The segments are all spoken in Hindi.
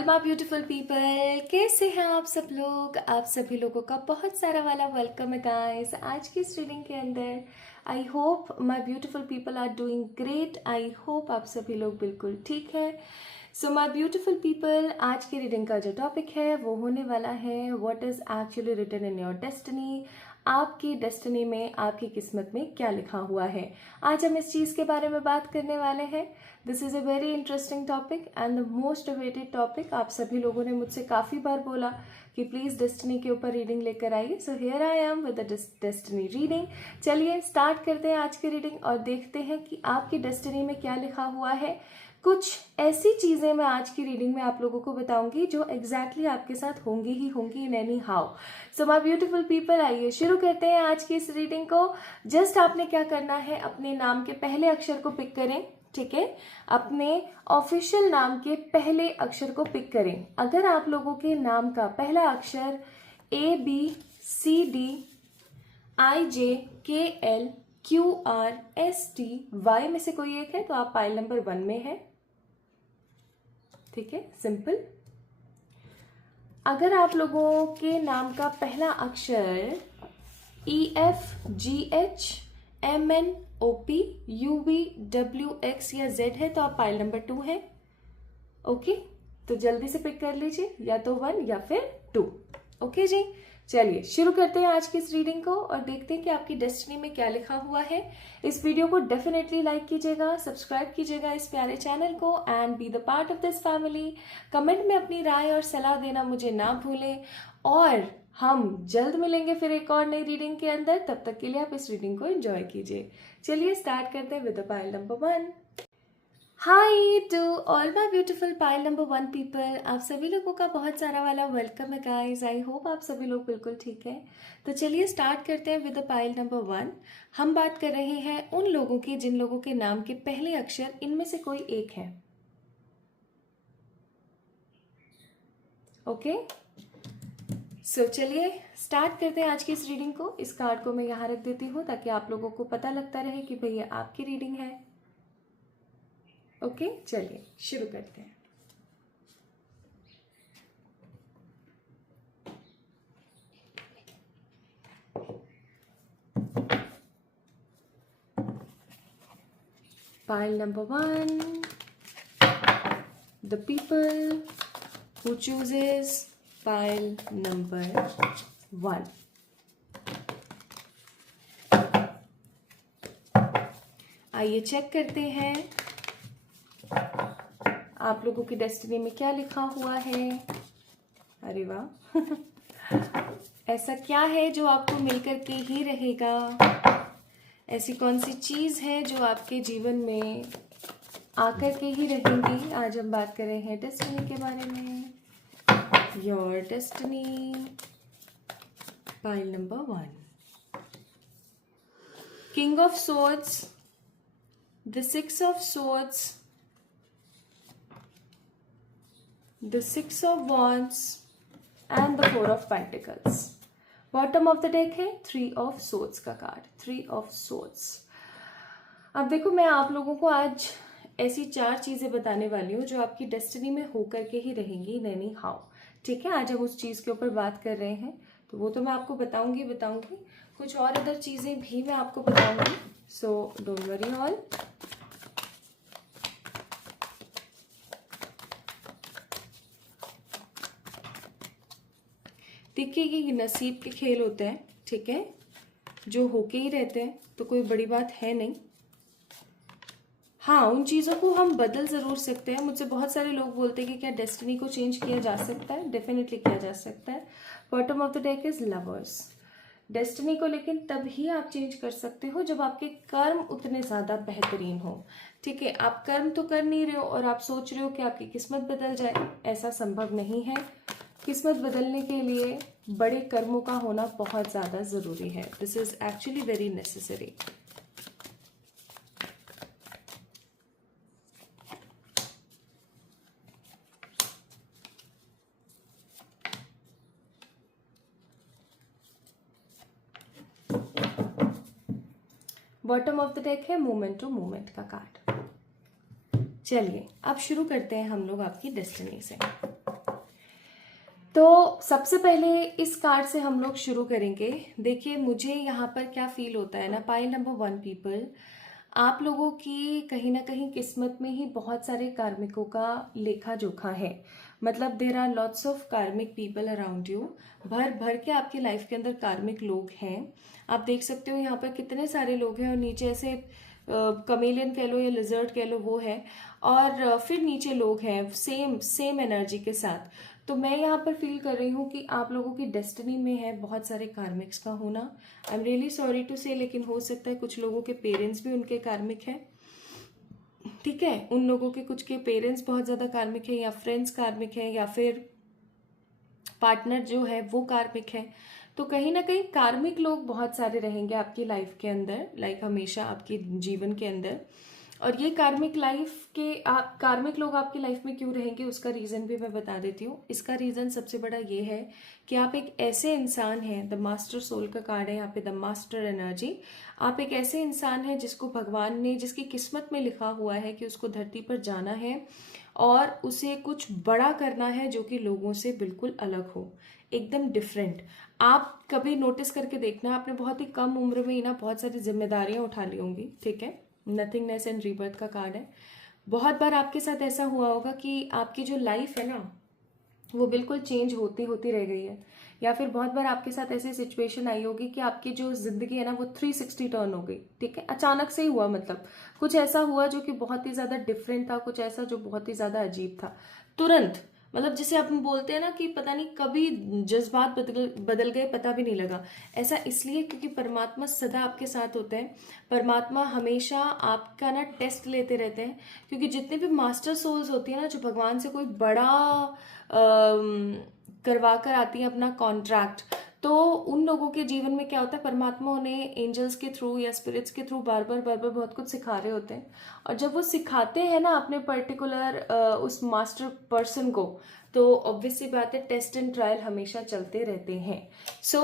ऑल माय ब्यूटीफुल पीपल, कैसे हैं आप सब लोग। आप सभी लोगों का बहुत सारा वाला वेलकम है गाइस आज की इस रीडिंग के अंदर। I hope my beautiful people are doing great. I hope आप सभी लोग बिल्कुल ठीक है। सो माय ब्यूटीफुल पीपल, आज की रीडिंग का जो टॉपिक है वो होने वाला है what is actually written in your destiny. आपकी डेस्टिनी में, आपकी किस्मत में क्या लिखा हुआ है, आज हम इस चीज़ के बारे में बात करने वाले हैं। This is a very interesting topic and the most awaited topic. आप सभी लोगों ने मुझसे काफ़ी बार बोला कि प्लीज़ डेस्टिनी के ऊपर रीडिंग लेकर आइए। So here I am with the destiny reading. चलिए स्टार्ट करते हैं आज की रीडिंग और देखते हैं कि आपकी डेस्टिनी में क्या लिखा हुआ है। कुछ ऐसी चीज़ें मैं आज की रीडिंग में आप लोगों को बताऊंगी जो एग्जैक्टली आपके साथ होंगी ही होंगी in any how. So my beautiful people, आइए शुरू करते हैं आज की इस रीडिंग को। जस्ट आपने क्या करना है, अपने नाम के पहले अक्षर को पिक करें, ठीक है। अपने ऑफिशियल नाम के पहले अक्षर को पिक करें। अगर आप लोगों के नाम का पहला अक्षर ABCD IJKLQRSTY में से कोई एक है तो आप पाइल नंबर 1 में है, ठीक है, सिंपल। अगर आप लोगों के नाम का पहला अक्षर EFGHMNOPUVWX या Z है तो आप पाइल नंबर 2 है। ओके, तो जल्दी से पिक कर लीजिए, या तो 1 या फिर 2। ओके जी, चलिए शुरू करते हैं आज की इस रीडिंग को और देखते हैं कि आपकी डेस्टिनी में क्या लिखा हुआ है। इस वीडियो को डेफिनेटली लाइक कीजिएगा, सब्सक्राइब कीजिएगा इस प्यारे चैनल को and be the part of this family. Comment में अपनी राय और सलाह देना मुझे ना भूलें और हम जल्द मिलेंगे फिर एक और नई रीडिंग के अंदर। तब तक के लिए आप इस रीडिंग को एंजॉय कीजिए। चलिए स्टार्ट करते हैं with the pile number 1। Hi to all my beautiful pile number 1 people, आप सभी लोगों का बहुत सारा वाला वेलकम है गाइज। आई होप आप सभी लोग बिल्कुल ठीक है। तो चलिए स्टार्ट करते हैं विद द पाइल नंबर 1। हम बात कर रहे हैं उन लोगों की जिन लोगों के नाम के पहले अक्षर इनमें से कोई एक है। ओके, सो चलिए स्टार्ट करते हैं आज की इस रीडिंग को। इस कार्ड को मैं यहाँ रख देती हूँ ताकि आप लोगों को पता लगता रहे कि भैया आपकी रीडिंग है। ओके, चलिए शुरू करते हैं। Pile number 1, the people who chooses pile number 1. आइए चेक करते हैं आप लोगों की डेस्टिनी में क्या लिखा हुआ है। अरे वाह ऐसा क्या है जो आपको मिलकर के ही रहेगा। ऐसी कौन सी चीज़ है जो आपके जीवन में आकर के ही रहेंगी। आज हम बात कर रहे हैं डेस्टिनी के बारे में। Your destiny, pile number 1, king of swords, the 6 of swords, the 6 of wands and the 4 of pentacles. Bottom of the deck है 3 ऑफ सोर्ड्स का कार्ड, 3 ऑफ सोर्ड्स। अब देखो, मैं आप लोगों को आज ऐसी 4 चीजें बताने वाली हूँ जो आपकी डेस्टिनी में होकर के ही रहेंगी इन एनी हाउ, ठीक है। आज हम उस चीज के ऊपर बात कर रहे हैं तो वो तो मैं आपको बताऊंगी। कुछ और अदर चीजें भी मैं आपको बताऊंगी, सो डोंट वरी ऑल। देखिए, ये नसीब के खेल होते हैं, ठीक है, जो होके ही रहते हैं, तो कोई बड़ी बात है नहीं। हाँ, उन चीज़ों को हम बदल ज़रूर सकते हैं। मुझसे बहुत सारे लोग बोलते हैं कि क्या डेस्टिनी को चेंज किया जा सकता है। डेफिनेटली किया जा सकता है। Bottom of the deck is lovers. Destiny को लेकिन तभी आप चेंज कर सकते हो जब आपके कर्म उतने ज़्यादा बेहतरीन हो, ठीक है। आप कर्म तो कर नहीं रहे हो और आप सोच रहे हो कि आपकी किस्मत बदल जाए, ऐसा संभव नहीं है। किस्मत बदलने के लिए बड़े कर्मों का होना बहुत ज़्यादा ज़रूरी है। This is actually very necessary. Bottom of the deck है मूवमेंट टू मूवमेंट का कार्ड। चलिए अब शुरू करते हैं हम लोग आपकी डेस्टिनी से। तो सबसे पहले इस कार्ड से हम लोग शुरू करेंगे। देखिए मुझे यहाँ पर क्या फील होता है ना, पाइल नंबर 1 पीपल, आप लोगों की कहीं ना कहीं किस्मत में ही बहुत सारे कार्मिकों का लेखा जोखा है। मतलब there are lots of karmic people around you. भर भर के आपकी लाइफ के अंदर कार्मिक लोग हैं। आप देख सकते हो यहाँ पर कितने सारे लोग हैं, और नीचे ऐसे कमेलियन कह लो या लिजर्ड कह लो वो है, और फिर नीचे लोग हैं सेम सेम एनर्जी के साथ। तो मैं यहाँ पर फील कर रही हूँ कि आप लोगों की डेस्टिनी में है बहुत सारे कार्मिक्स का होना। I am really sorry to say, लेकिन हो सकता है कुछ लोगों के पेरेंट्स भी उनके कार्मिक हैं। ठीक है, उन लोगों के कुछ के पेरेंट्स बहुत ज्यादा कार्मिक है, या फ्रेंड्स कार्मिक है, या फिर पार्टनर जो है वो कार्मिक है। तो कहीं ना कहीं कार्मिक लोग बहुत सारे रहेंगे आपकी लाइफ के अंदर, लाइक हमेशा आपके जीवन के अंदर। और ये कार्मिक कार्मिक लोग आपकी लाइफ में क्यों रहेंगे उसका रीजन भी मैं बता देती हूँ। इसका रीजन सबसे बड़ा ये है कि आप एक ऐसे इंसान हैं, द मास्टर सोल का कार्ड है यहाँ पे, द मास्टर एनर्जी। आप एक ऐसे इंसान हैं जिसको भगवान ने, जिसकी किस्मत में लिखा हुआ है कि उसको धरती पर जाना है और उसे कुछ बड़ा करना है जो कि लोगों से बिल्कुल अलग हो, एकदम डिफरेंट। आप कभी नोटिस करके देखना, आपने बहुत ही कम उम्र में ही ना बहुत सारी जिम्मेदारियां उठा ली होंगी। ठीक है, नथिंगनेस एंड रीबर्थ का कार्ड है। बहुत बार आपके साथ ऐसा हुआ होगा कि आपकी जो लाइफ है ना वो बिल्कुल चेंज होती होती रह गई है, या फिर बहुत बार आपके साथ ऐसी सिचुएशन आई होगी कि आपकी जो जिंदगी है ना वो 360 टर्न हो गई। ठीक है, अचानक से ही हुआ, मतलब कुछ ऐसा हुआ जो कि बहुत ही ज्यादा डिफरेंट था, कुछ ऐसा जो बहुत ही ज्यादा अजीब था, तुरंत। मतलब जिसे आप बोलते हैं ना कि पता नहीं कभी जज्बात बदल गए, पता भी नहीं लगा। ऐसा इसलिए क्योंकि परमात्मा सदा आपके साथ होते हैं। परमात्मा हमेशा आपका ना टेस्ट लेते रहते हैं, क्योंकि जितने भी मास्टर सोल्स होती है ना, जो भगवान से कोई बड़ा करवा कर आती है अपना कॉन्ट्रैक्ट, तो उन लोगों के जीवन में क्या होता है, परमात्मा उन्हें एंजल्स के थ्रू या स्पिरिट्स के थ्रू बार बार बहुत कुछ सिखा रहे होते हैं। और जब वो सिखाते हैं ना अपने पर्टिकुलर उस मास्टर पर्सन को, तो ऑब्वियसली बात है टेस्ट एंड ट्रायल हमेशा चलते रहते हैं। सो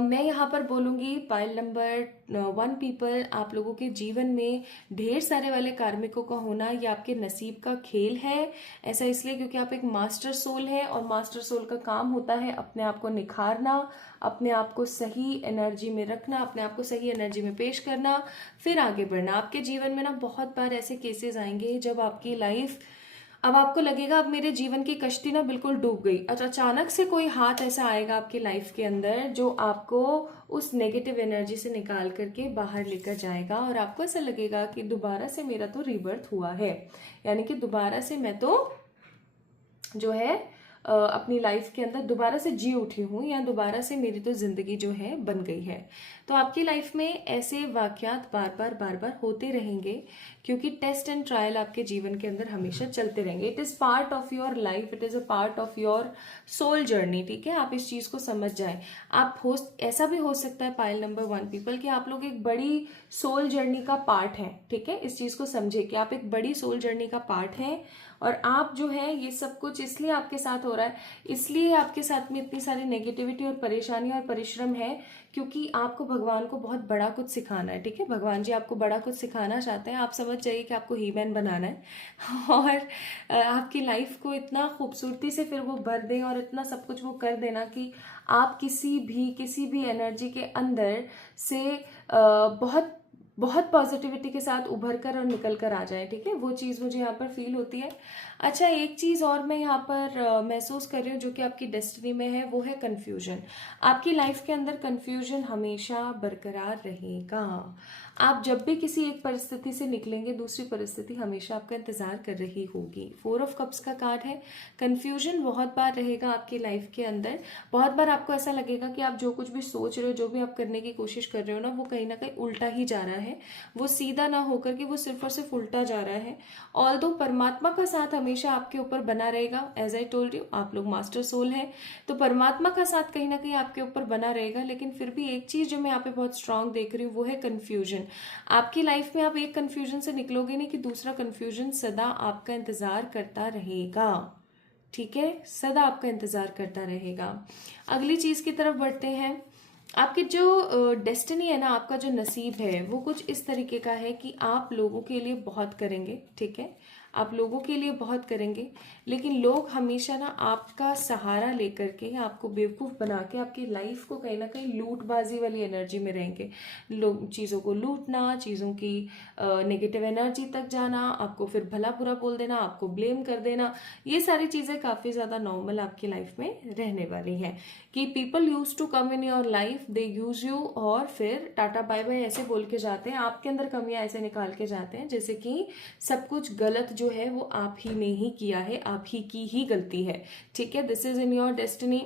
मैं यहाँ पर बोलूंगी पाइल नंबर 1 पीपल, आप लोगों के जीवन में ढेर सारे वाले कार्मिकों का होना ये आपके नसीब का खेल है। ऐसा इसलिए क्योंकि आप एक मास्टर सोल है, और मास्टर सोल का काम होता है अपने आप को निखारना, अपने आप को सही एनर्जी में रखना, अपने आप को सही एनर्जी में पेश करना, फिर आगे बढ़ना। आपके जीवन में ना बहुत बार ऐसे केसेस आएंगे जब आपकी लाइफ, अब आपको लगेगा अब मेरे जीवन की कश्ती ना बिल्कुल डूब गई। अच्छा, अचानक से कोई हाथ ऐसा आएगा आपकी लाइफ के अंदर जो आपको उस नेगेटिव एनर्जी से निकाल करके बाहर लेकर जाएगा, और आपको ऐसा लगेगा कि दोबारा से मेरा तो रीबर्थ हुआ है, यानी कि दोबारा से मैं तो जो है अपनी लाइफ के अंदर दोबारा से जी उठी हूँ, या दोबारा से मेरी तो जिंदगी जो है बन गई है। तो आपकी लाइफ में ऐसे वाकयात बार बार होते रहेंगे, क्योंकि टेस्ट एंड ट्रायल आपके जीवन के अंदर हमेशा चलते रहेंगे। It is part of your life, it is a part of your soul journey. ठीक है, आप इस चीज को समझ जाएं। ऐसा भी हो सकता है पाइल नंबर 1 पीपल कि आप लोग एक बड़ी सोल जर्नी का पार्ट हैं। ठीक है, इस चीज को समझे कि आप एक बड़ी सोल जर्नी का पार्ट हैं, और आप जो है ये सब कुछ इसलिए आपके साथ हो रहा है, इसलिए आपके साथ में इतनी सारी नेगेटिविटी और परेशानी और परिश्रम है, क्योंकि आपको भगवान को बहुत बड़ा कुछ सिखाना है। ठीक है, भगवान जी आपको बड़ा कुछ सिखाना चाहते हैं। आप समझ जाइए कि आपको ही मैन बनाना है, और आपकी लाइफ को इतना खूबसूरती से फिर वो भर दें, और इतना सब कुछ वो कर देना कि आप किसी भी एनर्जी के अंदर से बहुत बहुत पॉजिटिविटी के साथ उभर कर और निकल कर आ जाए। ठीक है, वो चीज़ मुझे यहाँ पर फील होती है। अच्छा, एक चीज़ और मैं यहाँ पर महसूस कर रही हूँ जो कि आपकी डेस्टिनी में है, वो है कन्फ्यूजन। आपकी लाइफ के अंदर कन्फ्यूजन हमेशा बरकरार रहेगा। आप जब भी किसी एक परिस्थिति से निकलेंगे, दूसरी परिस्थिति हमेशा आपका इंतजार कर रही होगी। 4 ऑफ कप्स का कार्ड है। कन्फ्यूजन बहुत बार रहेगा आपकी लाइफ के अंदर। बहुत बार आपको ऐसा लगेगा कि आप जो कुछ भी सोच रहे हो, जो भी आप करने की कोशिश कर रहे हो ना, वो कहीं ना कहीं उल्टा ही जा रहा है, वो सीधा ना होकर के वो सिर्फ और सिर्फ उल्टा जा रहा है। ऑल्दो परमात्मा का साथ हमेशा आपके ऊपर बना रहेगा। एज आई टोल्ड यू, आप लोग मास्टर सोल है, तो परमात्मा का साथ कहीं ना कहीं आपके ऊपर बना रहेगा। लेकिन फिर भी एक चीज जो मैं यहाँ पे बहुत स्ट्रांग देख रही हूँ, वो है कन्फ्यूजन। आपकी लाइफ में आप एक कन्फ्यूजन से निकलोगे नहीं कि दूसरा कन्फ्यूजन सदा आपका इंतजार करता रहेगा। ठीक है, सदा आपका इंतजार करता रहेगा। अगली चीज की तरफ बढ़ते हैं। आपकी जो डेस्टिनी है ना, आपका जो नसीब है, वो कुछ इस तरीके का है कि आप लोगों के लिए बहुत करेंगे। ठीक है, आप लोगों के लिए बहुत करेंगे, लेकिन लोग हमेशा ना आपका सहारा लेकर के आपको बेवकूफ़ बना के आपकी लाइफ को कहीं ना कहीं लूटबाजी वाली एनर्जी में रहेंगे। लोग चीज़ों को लूटना, चीज़ों की नेगेटिव एनर्जी तक जाना, आपको फिर भला बुरा बोल देना, आपको ब्लेम कर देना, ये सारी चीज़ें काफ़ी ज़्यादा नॉर्मल आपकी लाइफ में रहने वाली हैं। कि people use to come in your life, they use you, और फिर टाटा बाय बाय ऐसे बोल के जाते हैं, आपके अंदर कमियां ऐसे निकाल के जाते हैं जैसे कि सब कुछ गलत जो है वो आप ही ने ही किया है, आप ही की ही गलती है। ठीक है, this is in your destiny.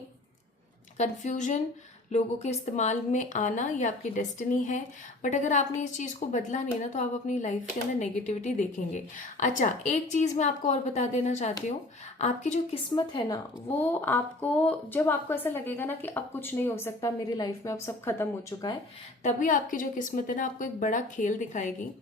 Confusion, लोगों के इस्तेमाल में आना, ये आपकी डेस्टिनी है। बट अगर आपने इस चीज़ को बदला नहीं ना, तो आप अपनी लाइफ के अंदर नेगेटिविटी देखेंगे। अच्छा, एक चीज़ मैं आपको और बता देना चाहती हूँ, आपकी जो किस्मत है ना, वो आपको, जब आपको ऐसा लगेगा ना कि अब कुछ नहीं हो सकता मेरी लाइफ में, अब सब खत्म हो चुका है, तभी आपकी जो किस्मत है ना आपको एक बड़ा खेल दिखाएगी।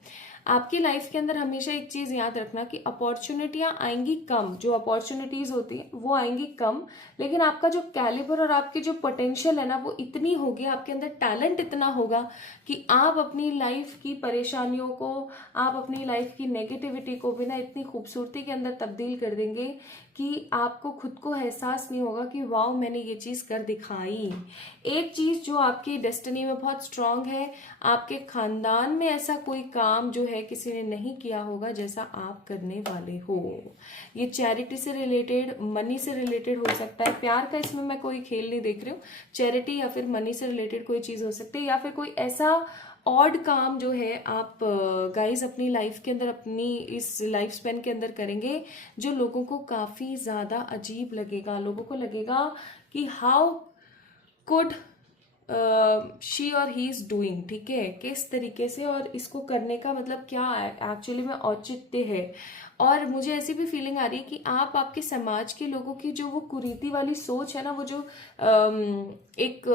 आपकी लाइफ के अंदर हमेशा एक चीज़ याद रखना कि अपॉर्चुनिटियाँ आएंगी कम, जो अपॉर्चुनिटीज़ होती हैं वो आएंगी कम, लेकिन आपका जो कैलिबर और आपकी जो पोटेंशियल है ना वो इतनी होगी, आपके अंदर टैलेंट इतना होगा कि आप अपनी लाइफ की परेशानियों को, आप अपनी लाइफ की नेगेटिविटी को भी ना इतनी खूबसूरती के अंदर तब्दील कर देंगे कि आपको खुद को एहसास नहीं होगा कि वाओ मैंने ये चीज़ कर दिखाई। एक चीज़ जो आपकी डेस्टिनी में बहुत स्ट्रांग है, आपके खानदान में ऐसा कोई काम जो है किसी ने नहीं किया होगा जैसा आप करने वाले हो। ये चैरिटी से रिलेटेड, मनी से रिलेटेड हो सकता है, प्यार का इसमें मैं कोई खेल नहीं देख रही हूँ, चैरिटी या फिर मनी से रिलेटेड कोई चीज़ हो सकती है, या फिर कोई ऐसा ऑड काम जो है आप गाइस अपनी लाइफ के अंदर, अपनी इस लाइफ स्पेन के अंदर करेंगे जो लोगों को काफ़ी ज़्यादा अजीब लगेगा। लोगों को लगेगा कि हाउ कुड शी और ही इज डूइंग, ठीक है, किस तरीके से, और इसको करने का मतलब क्या एक्चुअली में औचित्य है। और मुझे ऐसी भी फीलिंग आ रही है कि आप आपके समाज के लोगों की जो वो कुरीति वाली सोच है ना, वो जो एक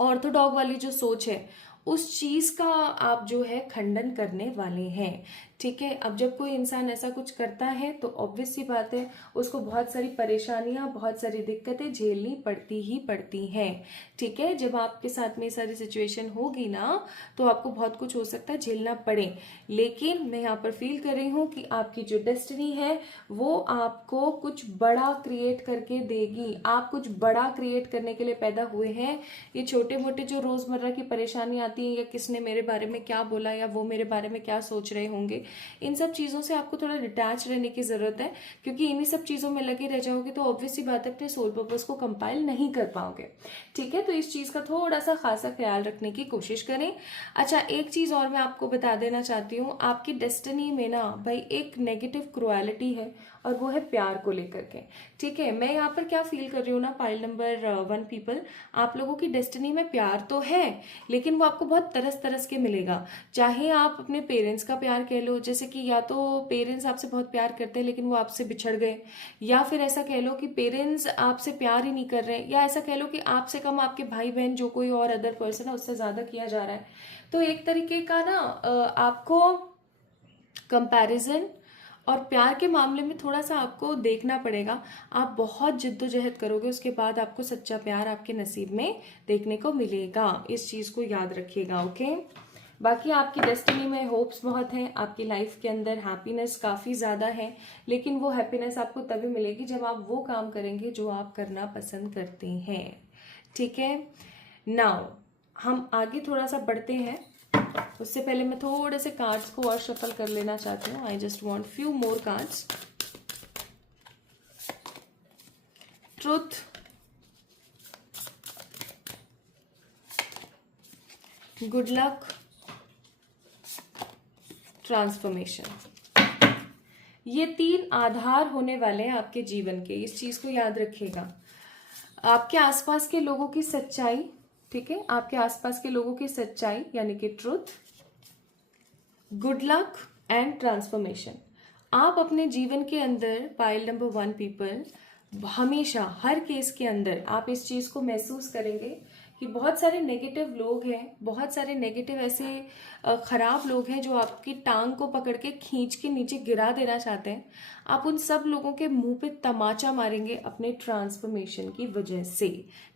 ऑर्थोडॉग वाली जो सोच है, उस चीज का आप जो है खंडन करने वाले हैं। ठीक है, अब जब कोई इंसान ऐसा कुछ करता है तो ऑब्वियस सी बात है उसको बहुत सारी परेशानियां, बहुत सारी दिक्कतें झेलनी पड़ती ही पड़ती हैं। ठीक है, जब आपके साथ में ये सारी सिचुएशन होगी ना, तो आपको बहुत कुछ हो सकता है झेलना पड़े, लेकिन मैं यहाँ पर फील कर रही हूँ कि आपकी जो डेस्टिनी है वो आपको कुछ बड़ा क्रिएट करके देगी। आप कुछ बड़ा क्रिएट करने के लिए पैदा हुए हैं। ये छोटे मोटे जो रोजमर्रा की परेशानी आती है, या किसने मेरे बारे में क्या बोला, या वो मेरे बारे में क्या सोच रहे होंगे, इन सब चीज़ों से आपको थोड़ा डिटैच रहने की ज़रूरत है, क्योंकि इन्हीं सब चीज़ों में लगे रह जाओगे तो ऑब्वियस सी बात है अपने सोल पर्पस को कंपाइल नहीं कर पाओगे। ठीक है, तो इस चीज़ का थोड़ा सा खासा ख्याल रखने की कोशिश करें। अच्छा, एक चीज़ और मैं आपको बता देना चाहती हूँ, आपकी डेस्टिनी में ना भाई एक नेगेटिव क्रुएलिटी है, और वो है प्यार को लेकर के। ठीक है, मैं यहाँ पर क्या फील कर रही हूँ ना, पाइल नंबर 1 पीपल, आप लोगों की डेस्टिनी में प्यार तो है, लेकिन वो आपको बहुत तरस तरस के मिलेगा। चाहे आप अपने पेरेंट्स का प्यार कह लो, जैसे कि या तो पेरेंट्स आपसे बहुत प्यार करते हैं लेकिन वो आपसे बिछड़ गए, या फिर ऐसा कह लो कि पेरेंट्स आपसे प्यार ही नहीं कर रहे, या ऐसा कह लो कि आपसे कम आपके भाई बहन जो कोई और अदर पर्सन है उससे ज़्यादा किया जा रहा है। तो एक तरीके का ना आपको कंपैरिजन और प्यार के मामले में थोड़ा सा आपको देखना पड़ेगा। आप बहुत जिद्दोजहद करोगे, उसके बाद आपको सच्चा प्यार आपके नसीब में देखने को मिलेगा। इस चीज़ को याद रखिएगा, ओके। बाकी आपकी डेस्टिनी में होप्स बहुत हैं, आपकी लाइफ के अंदर हैप्पीनेस काफ़ी ज़्यादा है, लेकिन वो हैप्पीनेस आपको तभी मिलेगी जब आप वो काम करेंगे जो आप करना पसंद करते हैं। ठीक है, नाउ हम आगे थोड़ा सा बढ़ते हैं। उससे पहले मैं थोड़े से कार्ड्स को और शफल कर लेना चाहती हूँ। I just want few more cards. Truth, good luck, transformation. ये 3 आधार होने वाले हैं आपके जीवन के, इस चीज को याद रखिएगा। आपके आसपास के लोगों की सच्चाई, ठीक है, आपके आसपास के लोगों की सच्चाई यानी कि truth, good luck and transformation. आप अपने जीवन के अंदर पाइल नंबर 1 पीपल, हमेशा हर केस के अंदर आप इस चीज को महसूस करेंगे कि बहुत सारे नेगेटिव लोग हैं, बहुत सारे नेगेटिव ऐसे खराब लोग हैं जो आपकी टांग को पकड़ के खींच के नीचे गिरा देना चाहते हैं। आप उन सब लोगों के मुंह पे तमाचा मारेंगे अपने ट्रांसफॉर्मेशन की वजह से।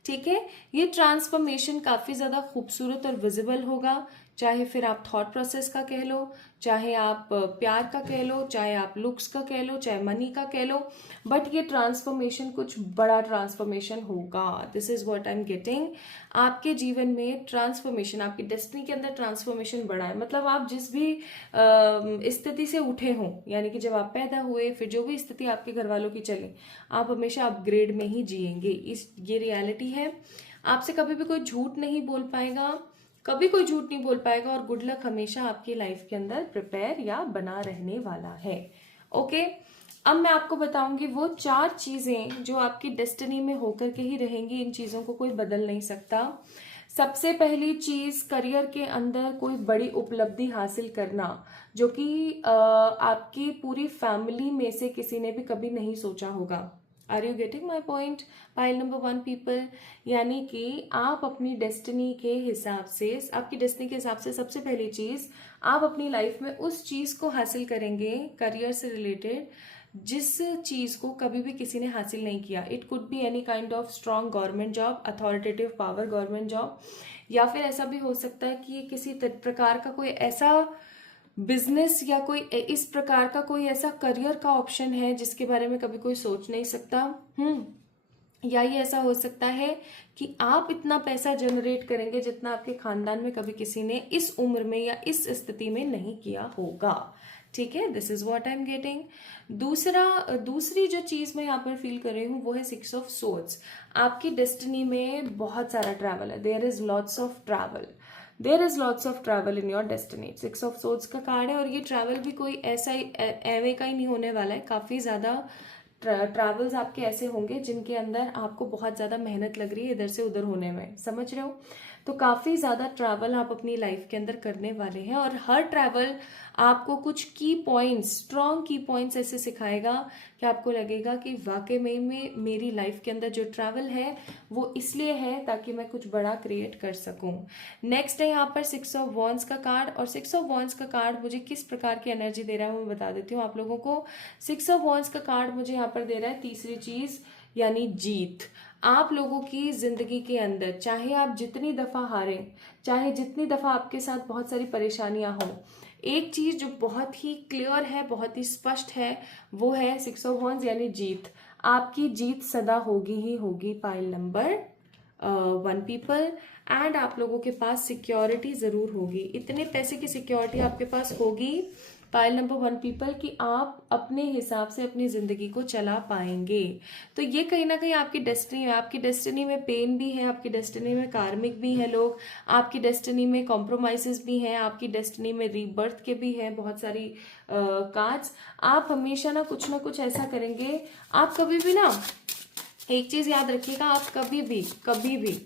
ठीक है, ये ट्रांसफॉर्मेशन काफी ज्यादा खूबसूरत और विजिबल होगा, चाहे फिर आप थॉट प्रोसेस का कह लो, चाहे आप प्यार का कह लो, चाहे आप लुक्स का कह लो, चाहे मनी का कह लो, बट ये ट्रांसफॉर्मेशन कुछ बड़ा ट्रांसफॉर्मेशन होगा। This is what I am getting. आपके जीवन में ट्रांसफॉर्मेशन, आपकी डेस्टिनी के अंदर ट्रांसफॉर्मेशन बड़ा है। मतलब आप जिस भी स्थिति से उठे हों, यानी कि जब आप पैदा हुए, फिर जो भी स्थिति आपके घर वालों की चले, आप हमेशा अपग्रेड में ही जिएंगे। ये रियलिटी है। आपसे कभी भी कोई झूठ नहीं बोल पाएगा, कभी कोई झूठ नहीं बोल पाएगा, और गुड लक हमेशा आपकी लाइफ के अंदर प्रिपेयर या बना रहने वाला है। ओके, अब मैं आपको बताऊंगी वो 4 चीजें जो आपकी डेस्टिनी में होकर के ही रहेंगी। इन चीजों को कोई बदल नहीं सकता। सबसे पहली चीज, करियर के अंदर कोई बड़ी उपलब्धि हासिल करना, जो कि आपकी पूरी फैमिली में से किसी ने भी कभी नहीं सोचा होगा। Are you getting my point? Pile number 1 people, यानी कि आप अपनी डेस्टिनी के हिसाब से, आपकी डेस्टिनी के हिसाब से सबसे पहली चीज, आप अपनी लाइफ में उस चीज को हासिल करेंगे करियर से रिलेटेड जिस चीज को कभी भी किसी ने हासिल नहीं किया। It could be any kind of strong government job, authoritative power government job, या फिर ऐसा भी हो सकता है कि किसी प्रकार का कोई ऐसा बिजनेस या कोई इस प्रकार का कोई ऐसा करियर का ऑप्शन है जिसके बारे में कभी कोई सोच नहीं सकता। या ये ऐसा हो सकता है कि आप इतना पैसा जनरेट करेंगे जितना आपके खानदान में कभी किसी ने इस उम्र में या इस स्थिति में नहीं किया होगा। ठीक है, this is what I am getting. दूसरी जो चीज मैं यहाँ पर फील कर रही हूँ वो है 6 ऑफ सोर्ड्स। आपकी डेस्टिनी में बहुत सारा ट्रैवल है। There is lots of travel in your destiny. 6 of swords का कार्ड है, और ये ट्रैवल भी कोई ऐसा ही एवे का ही नहीं होने वाला है। काफी ज्यादा ट्रैवल्स आपके ऐसे होंगे जिनके अंदर आपको बहुत ज्यादा मेहनत लग रही है इधर से उधर होने में, समझ रहे हो? तो काफी ज्यादा ट्रैवल आप अपनी लाइफ के अंदर करने वाले हैं, और हर ट्रैवल आपको कुछ की पॉइंट्स, स्ट्रॉन्ग की पॉइंट्स ऐसे सिखाएगा कि आपको लगेगा कि वाकई में मेरी लाइफ के अंदर जो ट्रैवल है वो इसलिए है ताकि मैं कुछ बड़ा क्रिएट कर सकूं। नेक्स्ट है यहाँ पर 6 ऑफ वॉन्ड्स का कार्ड, और 6 ऑफ वॉन्ड्स का कार्ड मुझे किस प्रकार की एनर्जी दे रहा है वो मैं बता देती हूँ आप लोगों को। 6 ऑफ वॉन्ड्स का कार्ड मुझे यहाँ पर दे रहा है तीसरी चीज, यानी जीत। आप लोगों की जिंदगी के अंदर चाहे आप जितनी दफा हारें, चाहे जितनी दफा आपके साथ बहुत सारी परेशानियां हो, एक चीज जो बहुत ही क्लियर है, बहुत ही स्पष्ट है, वो है 6 ऑफ वॉन्ड्स यानी जीत। आपकी जीत सदा होगी ही होगी। Pile number 1 people. एंड आप लोगों के पास सिक्योरिटी जरूर होगी, इतने पैसे की सिक्योरिटी आपके पास होगी। पाइल नंबर 1 पीपल, कि आप अपने हिसाब से अपनी जिंदगी को चला पाएंगे। तो ये कहीं ना कहीं आपकी डेस्टिनी है। आपकी डेस्टिनी में पेन भी है, आपकी डेस्टिनी में कार्मिक भी है लोग, आपकी डेस्टिनी में कॉम्प्रोमाइजेस भी हैं, आपकी डेस्टिनी में रीबर्थ के भी हैं बहुत सारी कार्ड्स। आप हमेशा ना कुछ ऐसा करेंगे। आप कभी भी ना, एक चीज याद रखिएगा, आप कभी भी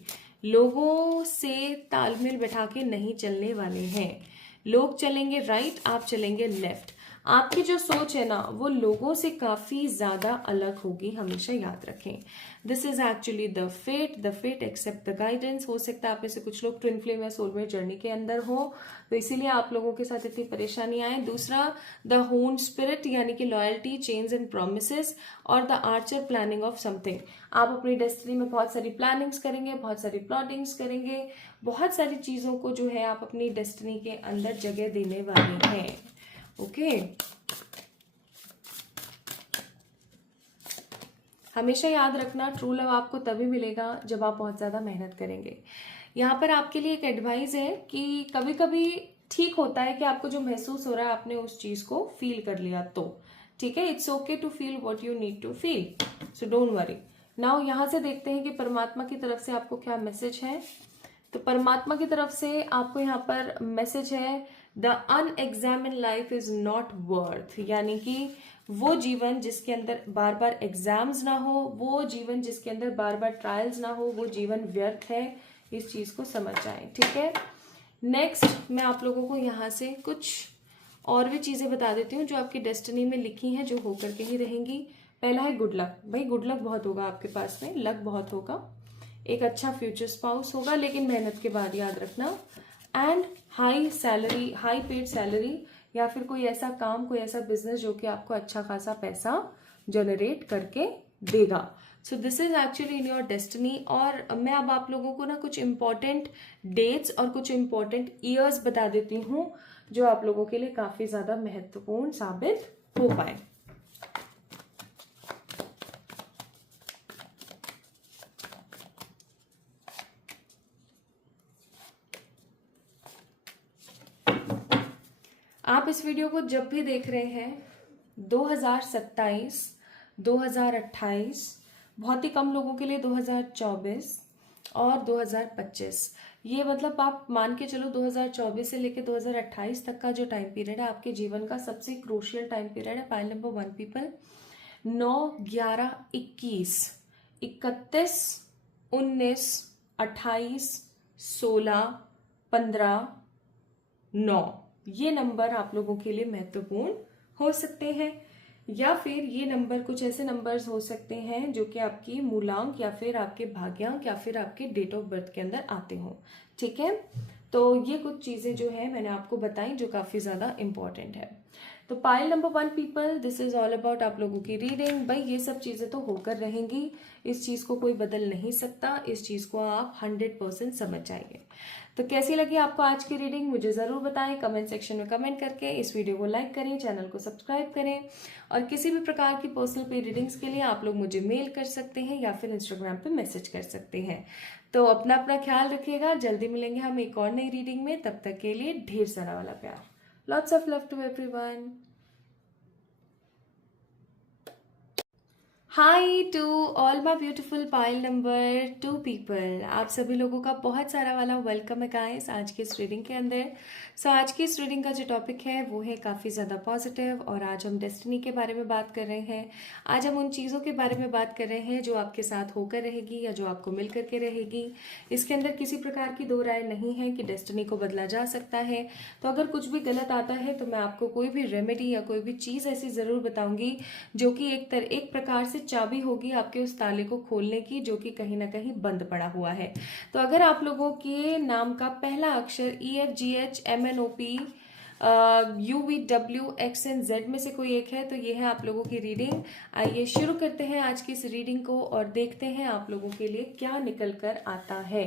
लोगों से तालमेल बैठा के नहीं चलने वाले हैं। लोग चलेंगे राइट, आप चलेंगे लेफ्ट। आपकी जो सोच है ना वो लोगों से काफी ज्यादा अलग होगी, हमेशा याद रखें। This is actually the fate accept the guidance. हो सकता है आप में से कुछ लोग ट्विन फ्लेम या सोलमेट जर्नी के अंदर हो, तो इसीलिए आप लोगों के साथ इतनी परेशानी आए। दूसरा, द होन स्पिरिट, यानी कि लॉयल्टी, चेंज एंड प्रोमिसेस, और the Archer, planning of something. आप अपनी डेस्टिनी में बहुत सारी प्लानिंग्स करेंगे, बहुत सारी प्लॉटिंग्स करेंगे, बहुत सारी चीजों को जो है आप अपनी डेस्टिनी के अंदर जगह देने वाले हैं। ओके, हमेशा याद रखना, ट्रू लव आपको तभी मिलेगा जब आप बहुत ज्यादा मेहनत करेंगे। यहाँ पर आपके लिए एक एडवाइस है कि कभी कभी ठीक होता है कि आपको जो महसूस हो रहा है आपने उस चीज को फील कर लिया, तो ठीक है, it's okay to feel what you need to feel, so don't worry. Now यहाँ से देखते हैं कि परमात्मा की तरफ से आपको क्या मैसेज है। तो परमात्मा की तरफ से आपको यहाँ पर मैसेज है, the unexamined life is not worth, यानी कि वो जीवन जिसके अंदर बार बार एग्जाम्स ना हो, वो जीवन जिसके अंदर बार बार ट्रायल्स ना हो, वो जीवन व्यर्थ है। इस चीज को समझ जाएं, ठीक है। नेक्स्ट मैं आप लोगों को यहाँ से कुछ और भी चीजें बता देती हूँ जो आपकी डेस्टिनी में लिखी हैं, जो होकर के ही रहेंगी। पहला है गुड लक। भाई गुड लक बहुत होगा आपके पास में, लक बहुत होगा, एक अच्छा फ्यूचर स्पाउस होगा, लेकिन मेहनत के बाद, याद रखना। And high salary, high paid salary, या फिर कोई ऐसा काम, कोई ऐसा बिजनेस जो कि आपको अच्छा खासा पैसा जनरेट करके देगा। So this is actually in your destiny. और मैं अब आप लोगों को ना कुछ इंपॉर्टेंट डेट्स और कुछ इंपॉर्टेंट ईयर्स बता देती हूँ जो आप लोगों के लिए काफी ज्यादा महत्वपूर्ण साबित हो पाए। आप इस वीडियो को जब भी देख रहे हैं 2027, 2028, बहुत ही कम लोगों के लिए 2024 और 2025, ये मतलब आप मान के चलो 2024 से लेकर 2028 तक का जो टाइम पीरियड है आपके जीवन का सबसे क्रूशियल टाइम पीरियड है। पाइल नंबर 1 पीपल, 9, 11, 21, 31, 19, 28, 16, 15, 9, ये नंबर आप लोगों के लिए महत्वपूर्ण हो सकते हैं। या फिर ये नंबर कुछ ऐसे नंबर्स हो सकते हैं जो कि आपकी मूलांक या फिर आपके भाग्यांक या फिर आपके डेट ऑफ बर्थ के अंदर आते हो। ठीक है, तो ये कुछ चीजें जो है मैंने आपको बताई जो काफी ज्यादा इंपॉर्टेंट है। तो pile number 1 people, this is all about आप लोगों की रीडिंग। भाई ये सब चीजें तो होकर रहेंगी, इस चीज को कोई बदल नहीं सकता, इस चीज को आप 100% समझ जाइए। तो कैसी लगी आपको आज की रीडिंग मुझे जरूर बताएं कमेंट सेक्शन में कमेंट करके। इस वीडियो को लाइक करें, चैनल को सब्सक्राइब करें और किसी भी प्रकार की पर्सनल पे रीडिंग्स के लिए आप लोग मुझे मेल कर सकते हैं या फिर इंस्टाग्राम पे मैसेज कर सकते हैं। तो अपना अपना ख्याल रखिएगा, जल्दी मिलेंगे हम एक और नई रीडिंग में। तब तक के लिए ढेर सारा वाला प्यार। Lots of love to everyone. Hi to all my beautiful pile number 2 people, आप सभी लोगों का बहुत सारा वाला वेलकम है गाइस आज की इस रीडिंग के अंदर। सो आज की इस रीडिंग का जो टॉपिक है वो है काफ़ी ज़्यादा पॉजिटिव और आज हम डेस्टिनी के बारे में बात कर रहे हैं। आज हम उन चीज़ों के बारे में बात कर रहे हैं जो आपके साथ होकर रहेगी या जो आपको मिल करके रहेगी। इसके अंदर किसी प्रकार की दो राय नहीं है कि डेस्टिनी को बदला जा सकता है। तो अगर कुछ भी गलत आता है तो मैं आपको कोई भी रेमेडी या कोई भी चीज़ ऐसी ज़रूर बताऊंगी जो कि एक प्रकार से चाबी होगी आपके उस ताले को खोलने की जो कि कहीं ना कहीं बंद पड़ा हुआ है। तो अगर आप लोगों के नाम का पहला अक्षर EFGHMNOP UVWXNZ में से कोई एक है तो ये है आप लोगों की रीडिंग। आइए शुरू करते हैं आज की इस रीडिंग को और देखते हैं आप लोगों के लिए क्या निकल कर आता है।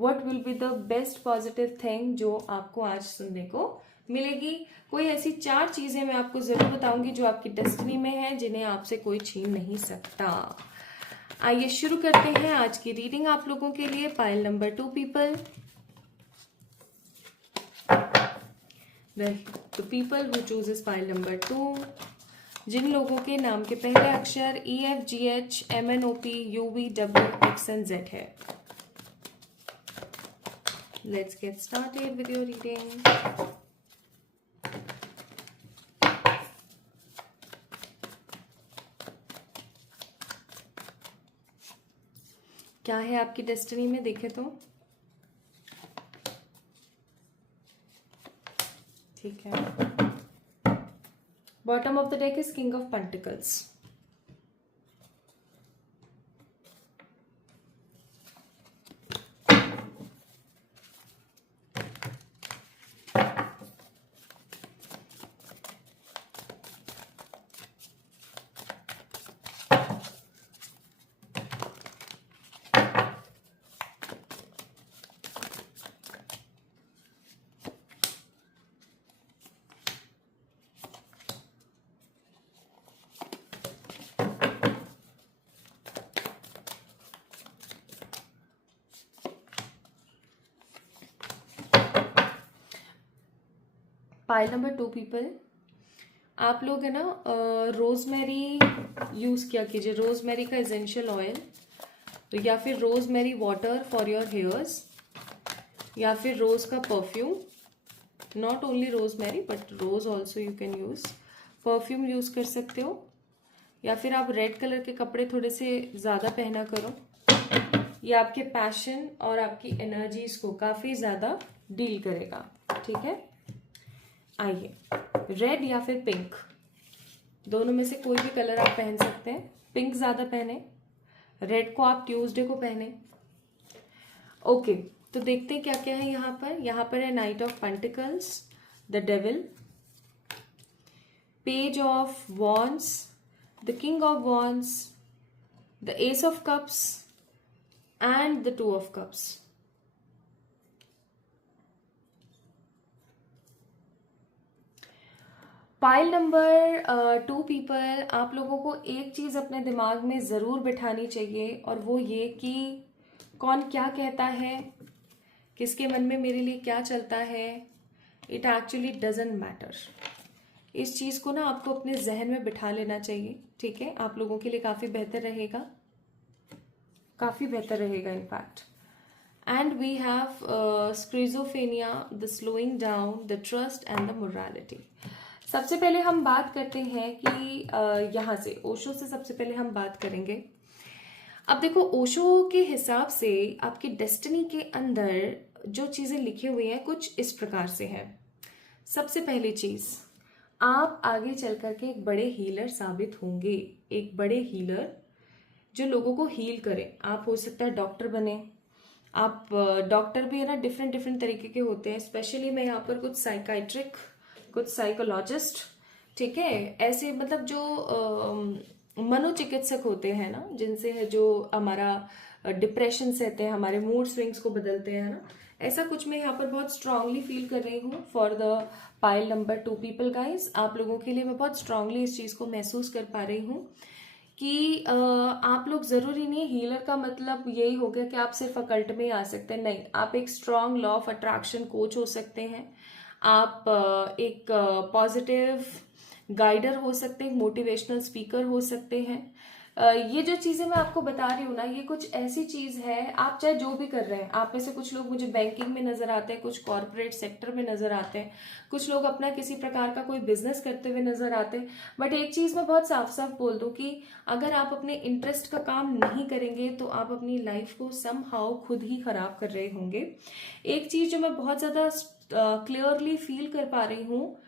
What will be the best positive thing जो आपको आज सुनने को मिलेगी। कोई ऐसी 4 चीजें मैं आपको जरूर बताऊंगी जो आपकी डेस्टिनी में है, जिन्हें आपसे कोई छीन नहीं सकता। आइए शुरू करते हैं आज की रीडिंग आप लोगों के लिए। Pile number 2 people, the people who chooses pile number 2, जिन लोगों के नाम के पहले अक्षर EFGHMNOP UVWXNZ है। Let's get started with your reading. क्या है आपकी डेस्टिनी में देखें तो ठीक है। Bottom of the deck is king of pentacles. Pile number 2 people, आप लोग है ना रोजमेरी यूज किया कीजिए, रोजमेरी का एसेंशियल ऑयल, तो या फिर rosemary water for your hairs, या फिर रोज का perfume. Not only rosemary but rose also you can use. Perfume use कर सकते हो या फिर आप रेड कलर के कपड़े थोड़े से ज्यादा पहना करो। ये आपके पैशन और आपकी एनर्जीज को काफी ज्यादा डील करेगा। ठीक है, आइए रेड या फिर पिंक, दोनों में से कोई भी कलर आप पहन सकते हैं। पिंक ज्यादा पहने, रेड को आप ट्यूसडे को पहने। ओके, तो देखते हैं क्या क्या है यहाँ पर। यहाँ पर है night of pentacles, the devil, page of wands, the king of wands, the S of cups and the 2 of cups. Pile number 2 people, आप लोगों को एक चीज अपने दिमाग में जरूर बिठानी चाहिए, और वो ये कि कौन क्या कहता है, किसके मन में मेरे लिए क्या चलता है, इट एक्चुअली डजेंट मैटर। इस चीज को ना आपको अपने जहन में बिठा लेना चाहिए, ठीक है? आप लोगों के लिए काफी बेहतर रहेगा, काफी बेहतर रहेगा in fact. And we have schizophrenia, the slowing down, the trust and the morality. सबसे पहले हम बात करते हैं कि यहाँ से ओशो से सबसे पहले हम बात करेंगे। अब देखो, ओशो के हिसाब से आपकी डेस्टिनी के अंदर जो चीजें लिखी हुई हैं कुछ इस प्रकार से हैं। सबसे पहली चीज, आप आगे चल करके एक बड़े हीलर साबित होंगे, एक बड़े हीलर जो लोगों को हील करे। आप हो सकता है डॉक्टर बने, आप डॉक्टर भी है ना, डिफरेंट डिफरेंट तरीके के होते हैं। स्पेशली मैं यहाँ पर कुछ साइकाइट्रिक, कुछ साइकोलॉजिस्ट, ठीक है, ऐसे मतलब जो मनोचिकित्सक होते हैं ना, जिनसे है जो हमारा डिप्रेशन सहते हैं, हमारे मूड स्विंग्स को बदलते हैं ना, ऐसा कुछ मैं यहाँ पर बहुत स्ट्रांगली फील कर रही हूँ for the pile number 2 people guys. आप लोगों के लिए मैं बहुत स्ट्रांगली इस चीज को महसूस कर पा रही हूँ कि आप लोग जरूरी नहीं, हीलर का मतलब यही हो गया कि आप सिर्फ अकल्ट में ही आ सकते हैं, नहीं, आप एक strong law of attraction coach हो सकते हैं, आप एक पॉजिटिव गाइडर हो सकते हैं, मोटिवेशनल स्पीकर हो सकते हैं। ये जो चीजें मैं आपको बता रही हूँ ना, ये कुछ ऐसी चीज है, आप चाहे जो भी कर रहे हैं, आप में से कुछ लोग मुझे बैंकिंग में नजर आते हैं, कुछ कॉर्पोरेट सेक्टर में नजर आते हैं, कुछ लोग अपना किसी प्रकार का कोई बिजनेस करते हुए नजर आते हैं। बट एक चीज मैं बहुत साफ साफ बोल दूं कि अगर आप अपने इंटरेस्ट का काम नहीं करेंगे तो आप अपनी लाइफ को समहाउ खुद ही खराब कर रहे होंगे। एक चीज जो मैं बहुत ज्यादा क्लियरली फील कर पा रही हूँ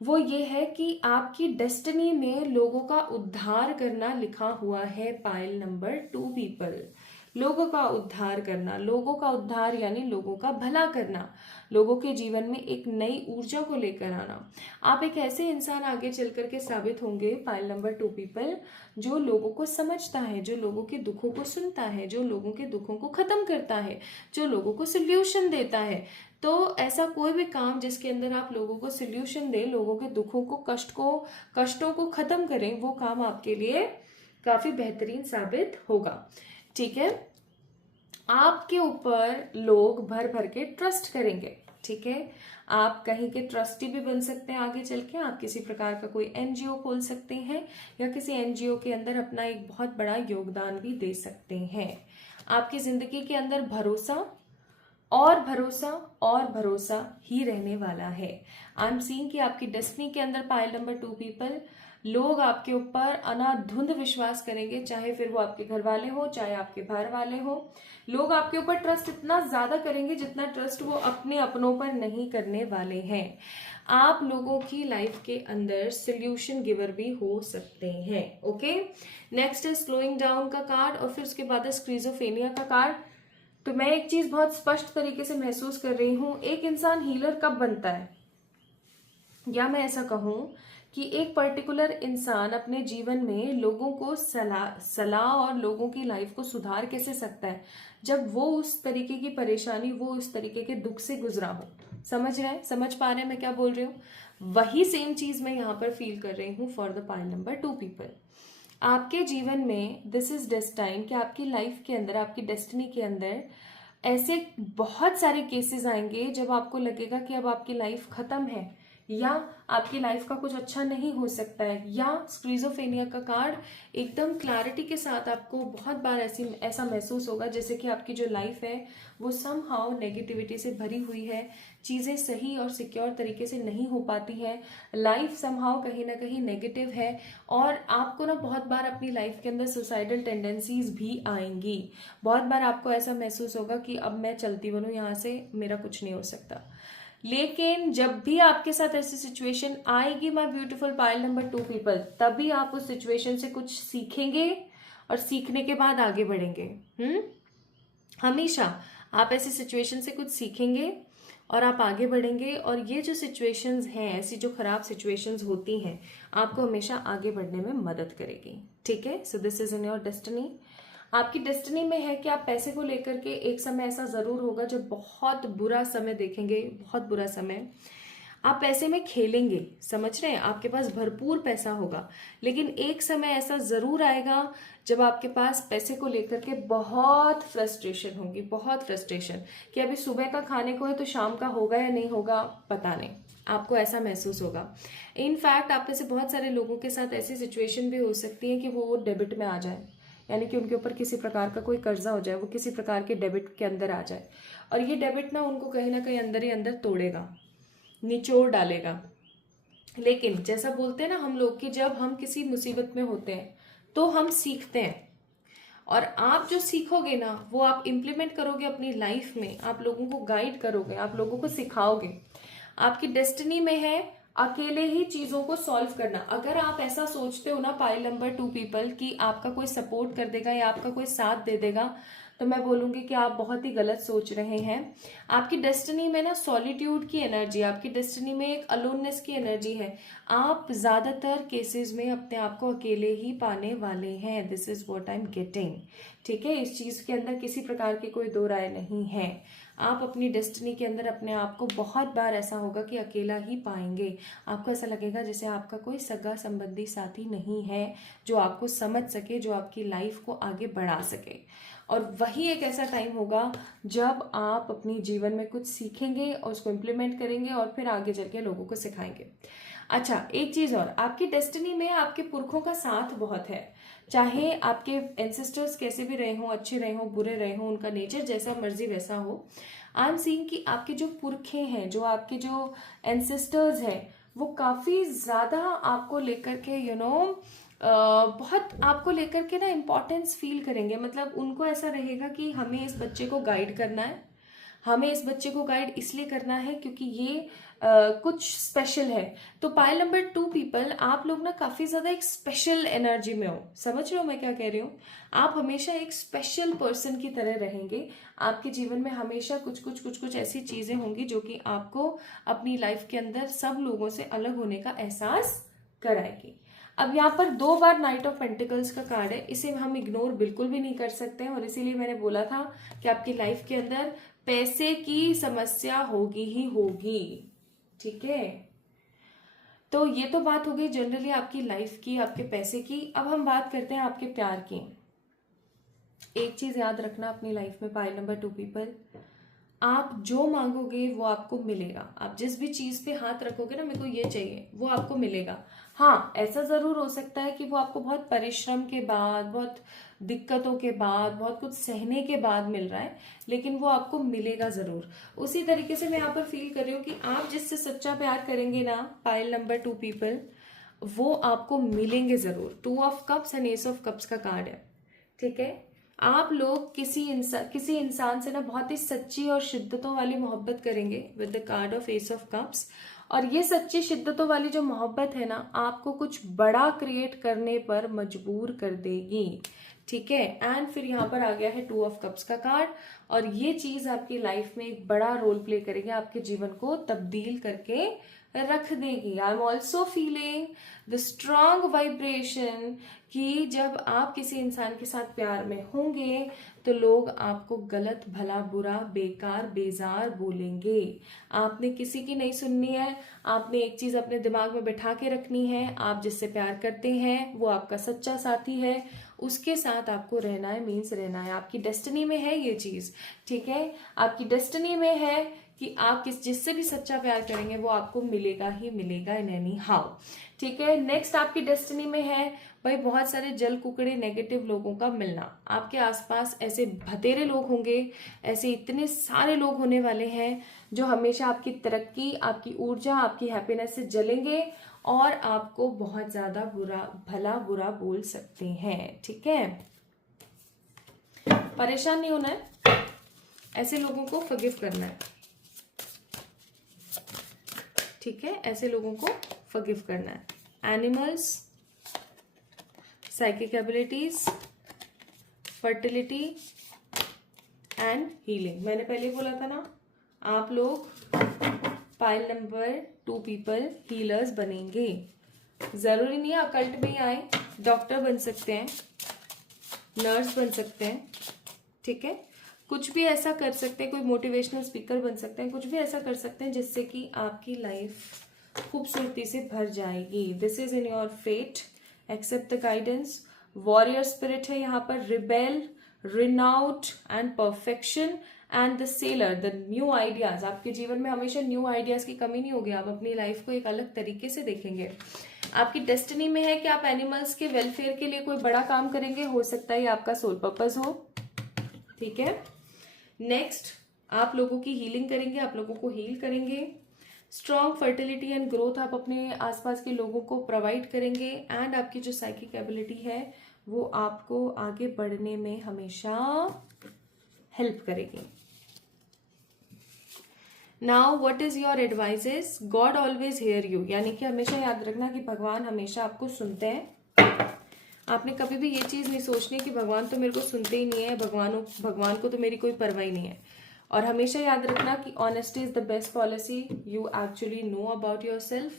वो ये है कि आपकी डेस्टिनी में लोगों का उद्धार करना लिखा हुआ है। पाइल नंबर 2 पीपल, लोगों का उद्धार करना, लोगों का उद्धार यानी लोगों का भला करना, लोगों के जीवन में एक नई ऊर्जा को लेकर आना। आप एक ऐसे इंसान आगे चल करके साबित होंगे, पाइल नंबर 2 पीपल, जो लोगों को समझता है, जो लोगों के दुखों को सुनता है, जो लोगों के दुखों को खत्म करता है, जो लोगों को सोल्यूशन देता है। तो ऐसा कोई भी काम जिसके अंदर आप लोगों को सोल्यूशन दें, लोगों के दुखों को, कष्टों को खत्म करें, वो काम आपके लिए काफी बेहतरीन साबित होगा, ठीक है? आपके ऊपर लोग भर भर के ट्रस्ट करेंगे, ठीक है? आप कहीं के ट्रस्टी भी बन सकते हैं आगे चल के, आप किसी प्रकार का कोई एनजीओ खोल सकते हैं या किसी एनजीओ के अंदर अपना एक बहुत बड़ा योगदान भी दे सकते हैं। आपकी जिंदगी के अंदर भरोसा और भरोसा और भरोसा ही रहने वाला है। आई एम सीइंग कि आपकी डेस्टिनी के अंदर पाइल नंबर 2 पीपल, लोग आपके ऊपर अनाधुंध विश्वास करेंगे, चाहे फिर वो आपके घर वाले हो, चाहे आपके बाहर वाले हो। लोग आपके ऊपर ट्रस्ट इतना ज्यादा करेंगे जितना ट्रस्ट वो अपने अपनों पर नहीं करने वाले हैं। आप लोगों की लाइफ के अंदर सोल्यूशन गिवर भी हो सकते हैं, ओके? नेक्स्ट है स्लोइंग डाउन का कार्ड, और फिर उसके बाद है स्क्रीजोफेनिया का कार्ड। तो मैं एक चीज बहुत स्पष्ट तरीके से महसूस कर रही हूं, एक इंसान हीलर कब बनता है, या मैं ऐसा कहूं कि एक पर्टिकुलर इंसान अपने जीवन में लोगों को सलाह और लोगों की लाइफ को सुधार कैसे सकता है, जब वो उस तरीके की परेशानी, वो उस तरीके के दुख से गुजरा हो। समझ रहे हैं, समझ पा रहे हैं मैं क्या बोल रही हूँ? वही सेम चीज मैं यहाँ पर फील कर रही हूँ for the pile number 2 people. आपके जीवन में दिस इज डेस्टाइन, कि आपकी लाइफ के अंदर, आपकी डेस्टिनी के अंदर ऐसे बहुत सारे केसेस आएंगे जब आपको लगेगा कि अब आपकी लाइफ खत्म है, या आपकी लाइफ का कुछ अच्छा नहीं हो सकता है, या स्क्रीजोफेनिया का कार्ड एकदम क्लैरिटी के साथ आपको बहुत बार ऐसा महसूस होगा जैसे कि आपकी जो लाइफ है वो समहाउ नेगेटिविटी से भरी हुई है, चीजें सही और सिक्योर तरीके से नहीं हो पाती है, लाइफ समहाउ कहीं ना कहीं नेगेटिव है, और आपको ना बहुत बार अपनी लाइफ के अंदर सुसाइडल टेंडेंसीज भी आएंगी। बहुत बार आपको ऐसा महसूस होगा कि अब मैं चलती बनूं यहाँ से, मेरा कुछ नहीं हो सकता। लेकिन जब भी आपके साथ ऐसी सिचुएशन आएगी my beautiful pile number 2 people, तभी आप उस सिचुएशन से कुछ सीखेंगे और सीखने के बाद आगे बढ़ेंगे। हमेशा आप ऐसी सिचुएशन से कुछ सीखेंगे और आप आगे बढ़ेंगे, और ये जो सिचुएशंस हैं, ऐसी जो खराब सिचुएशंस होती हैं, आपको हमेशा आगे बढ़ने में मदद करेगी, ठीक है? So this is in your destiny. आपकी डेस्टिनी में है कि आप पैसे को लेकर के एक समय ऐसा जरूर होगा जब बहुत बुरा समय देखेंगे, बहुत बुरा समय। आप पैसे में खेलेंगे, समझ रहे हैं, आपके पास भरपूर पैसा होगा, लेकिन एक समय ऐसा जरूर आएगा जब आपके पास पैसे को लेकर के बहुत फ्रस्ट्रेशन होगी, बहुत फ्रस्ट्रेशन, कि अभी सुबह का खाने को है तो शाम का होगा या नहीं होगा पता नहीं, आपको ऐसा महसूस होगा। इनफैक्ट आप में से बहुत सारे लोगों के साथ ऐसी सिचुएशन भी हो सकती है कि वो डेबिट में आ जाए, यानी कि उनके ऊपर किसी प्रकार का कोई कर्जा हो जाए, वो किसी प्रकार के डेबिट के अंदर आ जाए, और ये डेबिट ना कहीं अंदर ही अंदर तोड़ेगा, निचोड़ डालेगा। लेकिन जैसा बोलते हैं ना हम लोग कि जब हम किसी मुसीबत में होते हैं तो हम सीखते हैं, और आप जो सीखोगे ना वो आप इम्प्लीमेंट करोगे अपनी लाइफ में, आप लोगों को गाइड करोगे, आप लोगों को सिखाओगे। आपकी डेस्टिनी में है अकेले ही चीजों को सॉल्व करना। अगर आप ऐसा सोचते हो ना पाइल नंबर 2 पीपल कि आपका कोई सपोर्ट कर देगा या आपका कोई साथ दे देगा, तो मैं बोलूंगी कि आप बहुत ही गलत सोच रहे हैं। आपकी डेस्टिनी में ना सॉलिट्यूड की एनर्जी, आपकी डेस्टिनी में एक अलोननेस की एनर्जी है। आप ज्यादातर केसेस में अपने आप को अकेले ही पाने वाले हैं। This is what I am getting. ठीक है, इस चीज के अंदर किसी प्रकार की कोई दो राय नहीं है। आप अपनी डेस्टिनी के अंदर अपने आप को बहुत बार ऐसा होगा कि अकेला ही पाएंगे। आपको ऐसा लगेगा जैसे आपका कोई सगा संबंधी साथी नहीं है जो आपको समझ सके, जो आपकी लाइफ को आगे बढ़ा सके। और वही एक ऐसा टाइम होगा जब आप अपनी जीवन में कुछ सीखेंगे और उसको इम्प्लीमेंट करेंगे और फिर आगे चल के लोगों को सिखाएंगे। अच्छा, एक चीज और, आपकी डेस्टिनी में आपके पुरखों का साथ बहुत है। चाहे आपके एंसेस्टर्स कैसे भी रहे हों, अच्छे रहे हों, बुरे रहे हों, उनका नेचर जैसा मर्जी वैसा हो, आई एम सीइंग कि आपके जो पुरखे हैं, जो आपके जो एंसेस्टर्स हैं, वो काफी ज्यादा आपको लेकर के बहुत आपको लेकर के ना इम्पोर्टेंस फील करेंगे। मतलब उनको ऐसा रहेगा कि हमें इस बच्चे को गाइड करना है, हमें इस बच्चे को गाइड इसलिए करना है क्योंकि ये कुछ स्पेशल है। तो पाइल नंबर 2 पीपल, आप लोग ना काफी ज्यादा एक स्पेशल एनर्जी में हो। समझ रहे हो मैं क्या कह रही हूँ? आप हमेशा एक स्पेशल पर्सन की तरह रहेंगे। आपके जीवन में हमेशा कुछ ऐसी चीजें होंगी जो कि आपको अपनी लाइफ के अंदर सब लोगों से अलग होने का एहसास कराएगी। अब यहाँ पर 2 बार नाइट ऑफ पेंटिकल्स का कार्ड है, इसे हम इग्नोर बिल्कुल भी नहीं कर सकते हैं, और इसीलिए मैंने बोला था कि आपकी लाइफ के अंदर पैसे की समस्या होगी ही होगी। ठीक है, तो ये तो बात हो गई जनरली आपकी लाइफ की, आपके पैसे की। अब हम बात करते हैं आपके प्यार की। एक चीज याद रखना अपनी लाइफ में पाइल नंबर 2 पीपल, आप जो मांगोगे वो आपको मिलेगा। आप जिस भी चीज पे हाथ रखोगे ना, मेरे को ये चाहिए, वो आपको मिलेगा। हाँ, ऐसा जरूर हो सकता है कि वो आपको बहुत परिश्रम के बाद, बहुत दिक्कतों के बाद, बहुत कुछ सहने के बाद मिल रहा है, लेकिन वो आपको मिलेगा जरूर। उसी तरीके से मैं यहाँ पर फील कर रही हूँ कि आप जिससे सच्चा प्यार करेंगे ना, पाइल नंबर 2 पीपल, वो आपको मिलेंगे जरूर। 2 of cups and S of cups का कार्ड है। ठीक है, आप लोग किसी इंसान से ना बहुत ही सच्ची और शिद्दतों वाली मोहब्बत करेंगे with the card of S of cups. और ये सच्ची शिद्दतों वाली जो मोहब्बत है ना, आपको कुछ बड़ा क्रिएट करने पर मजबूर कर देगी। ठीक है, एंड फिर यहाँ पर आ गया है 2 ऑफ कप्स का कार्ड, और ये चीज आपकी लाइफ में एक बड़ा रोल प्ले करेगी, आपके जीवन को तब्दील करके रख देगी। I am also feeling the strong vibration कि जब आप किसी इंसान के साथ प्यार में होंगे तो लोग आपको गलत, भला, बुरा, बेकार, बेजार बोलेंगे। आपने किसी की नहीं सुननी है, आपने एक चीज अपने दिमाग में बैठा के रखनी है, आप जिससे प्यार करते हैं वो आपका सच्चा साथी है, उसके साथ आपको रहना है, मीन्स रहना है। आपकी डेस्टिनी में है ये चीज। ठीक है, आपकी डेस्टिनी में है कि आप जिससे भी सच्चा प्यार करेंगे वो आपको मिलेगा ही मिलेगा इन एनी हाउ। ठीक है, नेक्स्ट आपकी डेस्टिनी में है भाई बहुत सारे जल कुकड़े नेगेटिव लोगों का मिलना। आपके आसपास ऐसे भतेरे लोग होंगे, ऐसे इतने सारे लोग होने वाले हैं जो हमेशा आपकी तरक्की, आपकी ऊर्जा, आपकी हैप्पीनेस से जलेंगे और आपको बहुत ज्यादा भला बुरा बोल सकते हैं। ठीक है, परेशान नहीं होना है, ऐसे लोगों को फॉरगिव करना है। ठीक है, ऐसे लोगों को फॉरगिव करना है। Animals, psychic abilities, fertility and healing. मैंने पहले बोला था ना, आप लोग पाइल नंबर 2 पीपल हीलर्स बनेंगे। जरूरी नहीं है अकल्ट में ही आए, डॉक्टर बन सकते हैं, नर्स बन सकते हैं, ठीक है, कुछ भी ऐसा कर सकते हैं, कोई मोटिवेशनल स्पीकर बन सकते हैं, कुछ भी ऐसा कर सकते हैं जिससे कि आपकी लाइफ खूबसूरती से भर जाएगी. This is in your fate, accept the guidance. Warrior spirit है यहाँ पर, rebel, renown and perfection and the seller, the new ideas. आपके जीवन में हमेशा न्यू आइडियाज की कमी नहीं होगी, आप अपनी लाइफ को एक अलग तरीके से देखेंगे. आपकी डेस्टिनी में है कि आप एनिमल्स के वेलफेयर के लिए कोई बड़ा काम करेंगे, हो सकता है ये आपका सोल पर्पस हो, ठीक है. नेक्स्ट, आप लोगों की हीलिंग करेंगे, आप लोगों को हील करेंगे. स्ट्रॉन्ग फर्टिलिटी एंड ग्रोथ आप अपने आसपास के लोगों को प्रोवाइड करेंगे. एंड आपकी जो साइकिक एबिलिटी है वो आपको आगे बढ़ने में हमेशा हेल्प करेगी. Now what is your advises? God always here you, यानी कि हमेशा याद रखना कि भगवान हमेशा आपको सुनते हैं. आपने कभी भी ये चीज नहीं सोचनी कि भगवान तो मेरे को सुनते ही नहीं है, भगवान को तो मेरी कोई परवाह ही नहीं है. और हमेशा याद रखना कि honesty is the best policy. You actually know about your self,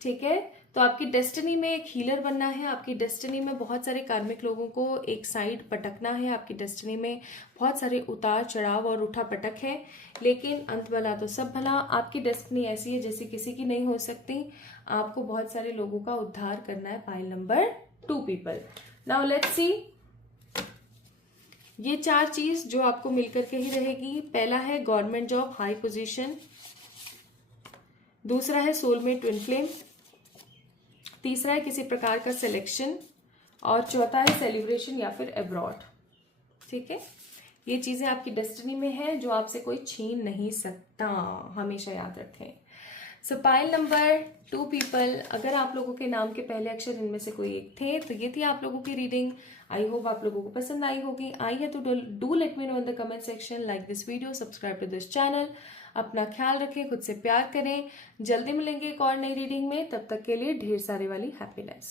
ठीक है. तो आपकी डेस्टिनी में एक हीलर बनना है, आपकी डेस्टिनी में बहुत सारे कार्मिक लोगों को एक साइड पटकना है, आपकी डेस्टिनी में बहुत सारे उतार चढ़ाव और उठा पटक है, लेकिन अंत भला तो सब भला. आपकी डेस्टिनी ऐसी है जैसे किसी की नहीं हो सकती. आपको बहुत सारे लोगों का उद्धार करना है. Pile number 2 people. Now let's see, ये 4 चीज जो आपको मिलकर के ही रहेगी. पहला है गवर्नमेंट जॉब, हाई पोजीशन. दूसरा है सोलमेट ट्विन फ्लेम. तीसरा है किसी प्रकार का सिलेक्शन. और चौथा है सेलिब्रेशन या फिर अब्रॉड, ठीक है. ये चीजें आपकी डेस्टिनी में है जो आपसे कोई छीन नहीं सकता, हमेशा याद रखें. सो पाइल नंबर 2 पीपल, अगर आप लोगों के नाम के पहले अक्षर इनमें से कोई एक थे तो ये थी आप लोगों की रीडिंग. आई होप आप लोगों को पसंद आई होगी. आई है तो do let me know in the comment section. Like this video, subscribe to this channel. अपना ख्याल रखें, खुद से प्यार करें. जल्दी मिलेंगे एक और नई रीडिंग में. तब तक के लिए ढेर सारे वाली हैप्पीनेस.